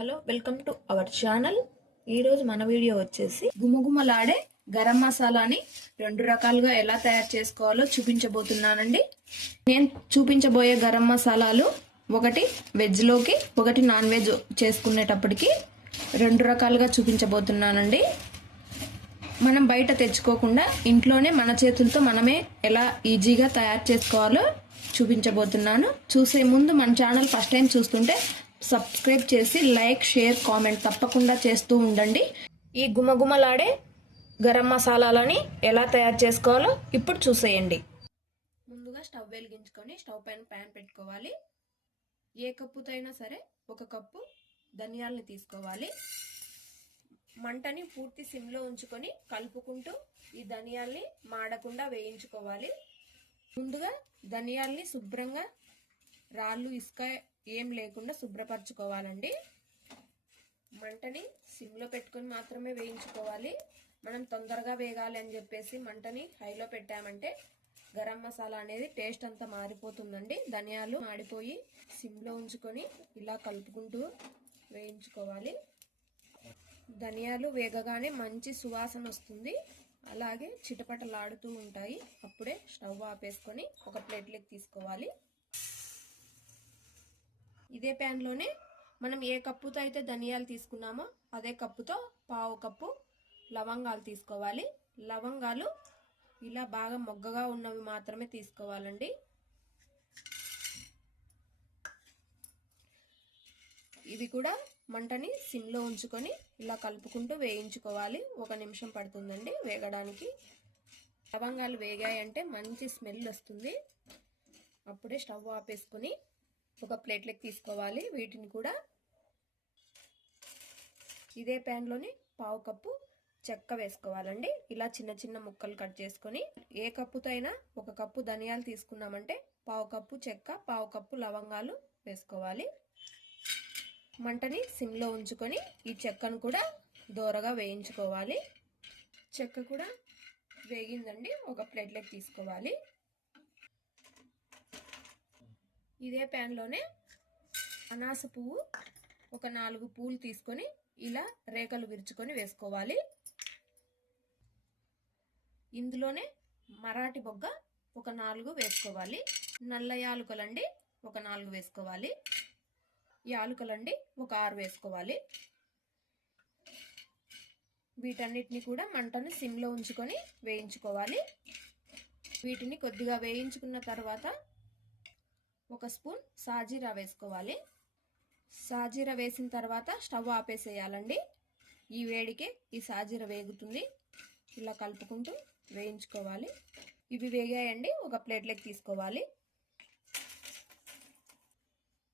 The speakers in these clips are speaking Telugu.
Hello, welcome to our channel. ఈరోజు మన వీడియో వచ్చేసి గుమగుమలాడే గరం మసాలాని 2 రకాలుగా ఎలా తయారు చేసుకోవాలో చూపించబోతున్నానండి. నేను చూపించబోయే గరం మసాలాలు ఒకటి వెజ్లోకి, ఒకటి నాన్ వెజ్ చేసుకునేటప్పటికి 2 రకాలుగా చూపించబోతున్నానండి. మనం బయట తెచ్చుకోకుండా ఇంట్లోనే మన చేతులతో మనమే ఎలా ఈజీగా తయారు చేసుకోవాలో చూపించబోతున్నాను. చూసే ముందు మన ఛానల్ ఫస్ట్ టైం చూస్తుంటే సబ్స్క్రైబ్ చేసి లైక్, షేర్, కామెంట్ తప్పకుండా చేస్తూ ఉండండి. ఈ గుమగుమలాడే గరం మసాలాలని ఎలా తయారు చేసుకోవాలో ఇప్పుడు చూసేయండి. ముందుగా స్టవ్ వెలిగించుకొని స్టవ్ పైన ప్యాన్ పెట్టుకోవాలి. ఏ కప్పుతో అయినా సరే 1 కప్పు ధనియాలని తీసుకోవాలి. మంటని పూర్తి సిమ్లో ఉంచుకొని కలుపుకుంటూ ఈ ధనియాల్ని మాడకుండా వేయించుకోవాలి. ముందుగా ధనియాల్ని శుభ్రంగా రాళ్ళు, ఇసుక ఏం లేకుండా శుభ్రపరచుకోవాలండి. మంటని సిమ్లో పెట్టుకొని మాత్రమే వేయించుకోవాలి. మనం తొందరగా వేగాలి అని చెప్పేసి మంటని హైలో పెట్టామంటే గరం మసాలా అనేది టేస్ట్ అంతా మారిపోతుందండి. ధనియాలు మాడిపోయి సిమ్లో ఉంచుకొని ఇలా కలుపుకుంటూ వేయించుకోవాలి. ధనియాలు వేగగానే మంచి సువాసన వస్తుంది, అలాగే చిటపటలాడుతూ ఉంటాయి. అప్పుడే స్టవ్ ఆపేసుకొని ఒక ప్లేట్లోకి తీసుకోవాలి. ఇదే ప్యాన్లోనే మనం ఏ కప్పుతో అయితే ధనియాలు తీసుకున్నామో అదే కప్పుతో 1/2 కప్పు లవంగాలు తీసుకోవాలి. లవంగాలు ఇలా బాగా మొగ్గగా ఉన్నవి మాత్రమే తీసుకోవాలండి. ఇది కూడా మంటని సిమ్లో ఉంచుకొని ఇలా కలుపుకుంటూ వేయించుకోవాలి. 1 నిమిషం పడుతుందండి వేగడానికి. లవంగాలు వేగాయంటే మంచి స్మెల్ వస్తుంది. అప్పుడే స్టవ్ ఆపేసుకొని ఒక ప్లేట్లోకి తీసుకోవాలి. వీటిని కూడా ఇదే ప్యాన్లోని 1/2 కప్పు చెక్క వేసుకోవాలండి. ఇలా చిన్న చిన్న ముక్కలు కట్ చేసుకొని, ఏ కప్పుతో అయినా 1 కప్పు ధనియాలు తీసుకున్నామంటే 1/2 కప్పు చెక్క, 1/2 కప్పు లవంగాలు వేసుకోవాలి. మంటని సిమ్లో ఉంచుకొని ఈ చెక్కను కూడా దోరగా వేయించుకోవాలి. చెక్క కూడా వేగిందండి, ఒక ప్లేట్లోకి తీసుకోవాలి. ఇదే ప్యాన్లోనే అనాస పువ్వు ఒక 4 పూలు తీసుకొని ఇలా రేఖలు విరుచుకొని వేసుకోవాలి. ఇందులోనే మరాఠీ బొగ్గ ఒక 4 వేసుకోవాలి. నల్ల యాలుకలండి ఒక 4 వేసుకోవాలి. యాలుకలండి ఒక 6 వేసుకోవాలి. వీటన్నిటిని కూడా మంటను సిమ్లో ఉంచుకొని వేయించుకోవాలి. వీటిని కొద్దిగా వేయించుకున్న తర్వాత 1 స్పూన్ సాజీరా వేసుకోవాలి. సాజీరా వేసిన తర్వాత స్టవ్ ఆపేసేయాలండి. ఈ వేడికే ఈ సాజీరా వేగుతుంది. ఇలా కలుపుకుంటూ వేయించుకోవాలి. ఇవి వేగాయండి, ఒక ప్లేట్లోకి తీసుకోవాలి.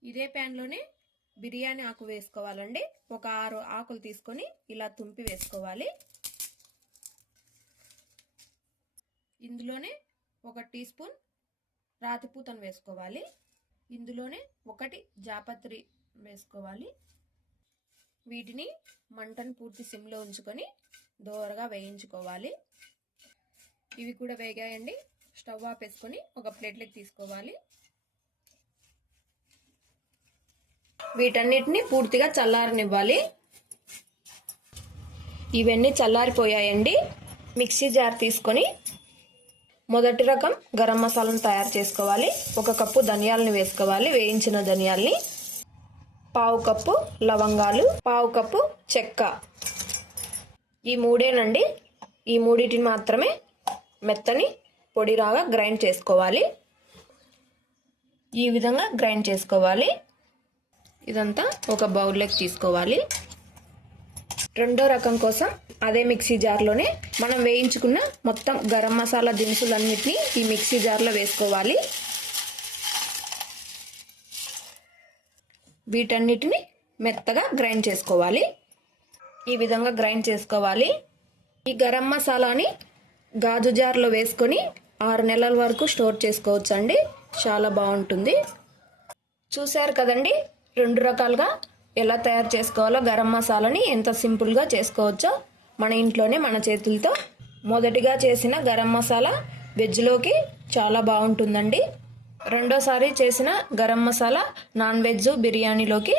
ఇదే ప్యాన్లోనే బిర్యానీ ఆకు వేసుకోవాలండి. ఒక 6 ఆకులు తీసుకొని ఇలా తుంపి వేసుకోవాలి. ఇందులోనే 1 టీ స్పూన్ రాతిపూతను వేసుకోవాలి. ఇందులోనే 1 జాపత్రి వేసుకోవాలి. వీటిని మంటను పూర్తి సిమ్లో ఉంచుకొని దోరగా వేయించుకోవాలి. ఇవి కూడా వేగాయండి, స్టవ్ ఆపేసుకొని ఒక ప్లేట్లోకి తీసుకోవాలి. వీటన్నిటిని పూర్తిగా చల్లారనివ్వాలి. ఇవన్నీ చల్లారిపోయాయండి. మిక్సీ జార్ తీసుకొని మొదటి రకం గరం మసాలాను తయారు చేసుకోవాలి. 1 కప్పు ధనియాలని వేసుకోవాలి, వేయించిన ధనియాల్ని. 1/2 కప్పు లవంగాలు, 1/2 కప్పు చెక్క. ఈ మూడేనండి. ఈ మూడిటిని మాత్రమే మెత్తని పొడిరాగా గ్రైండ్ చేసుకోవాలి. ఈ విధంగా గ్రైండ్ చేసుకోవాలి. ఇదంతా ఒక బౌల్లోకి తీసుకోవాలి. రెండో రకం కోసం అదే మిక్సీ జార్లోనే మనం వేయించుకున్న మొత్తం గరం మసాలా దినుసులన్నిటినీ ఈ మిక్సీ జార్లో వేసుకోవాలి. వీటన్నిటిని మెత్తగా గ్రైండ్ చేసుకోవాలి. ఈ విధంగా గ్రైండ్ చేసుకోవాలి. ఈ గరం మసాలాని గాజు జార్లో వేసుకొని 6 నెలల వరకు స్టోర్ చేసుకోవచ్చు అండి. చాలా బాగుంటుంది. చూశారు కదండి, 2 రకాలుగా ఎలా తయారు చేసుకోవాలో గరం మసాలాని ఎంత సింపుల్గా చేసుకోవచ్చో మన ఇంట్లోనే మన చేతులతో. మొదటిగా చేసిన గరం మసాలా వెజ్లోకి చాలా బాగుంటుందండి. రెండోసారి చేసిన గరం మసాలా నాన్ వెజ్ బిర్యానీలోకి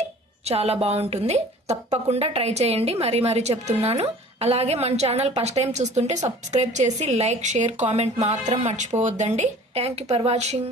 చాలా బాగుంటుంది. తప్పకుండా ట్రై చేయండి, మరీ చెప్తున్నాను. అలాగే మన ఛానల్ ఫస్ట్ టైం చూస్తుంటే సబ్స్క్రైబ్ చేసి లైక్, షేర్, కామెంట్ మాత్రం మర్చిపోవద్దండి. Thank you for watching.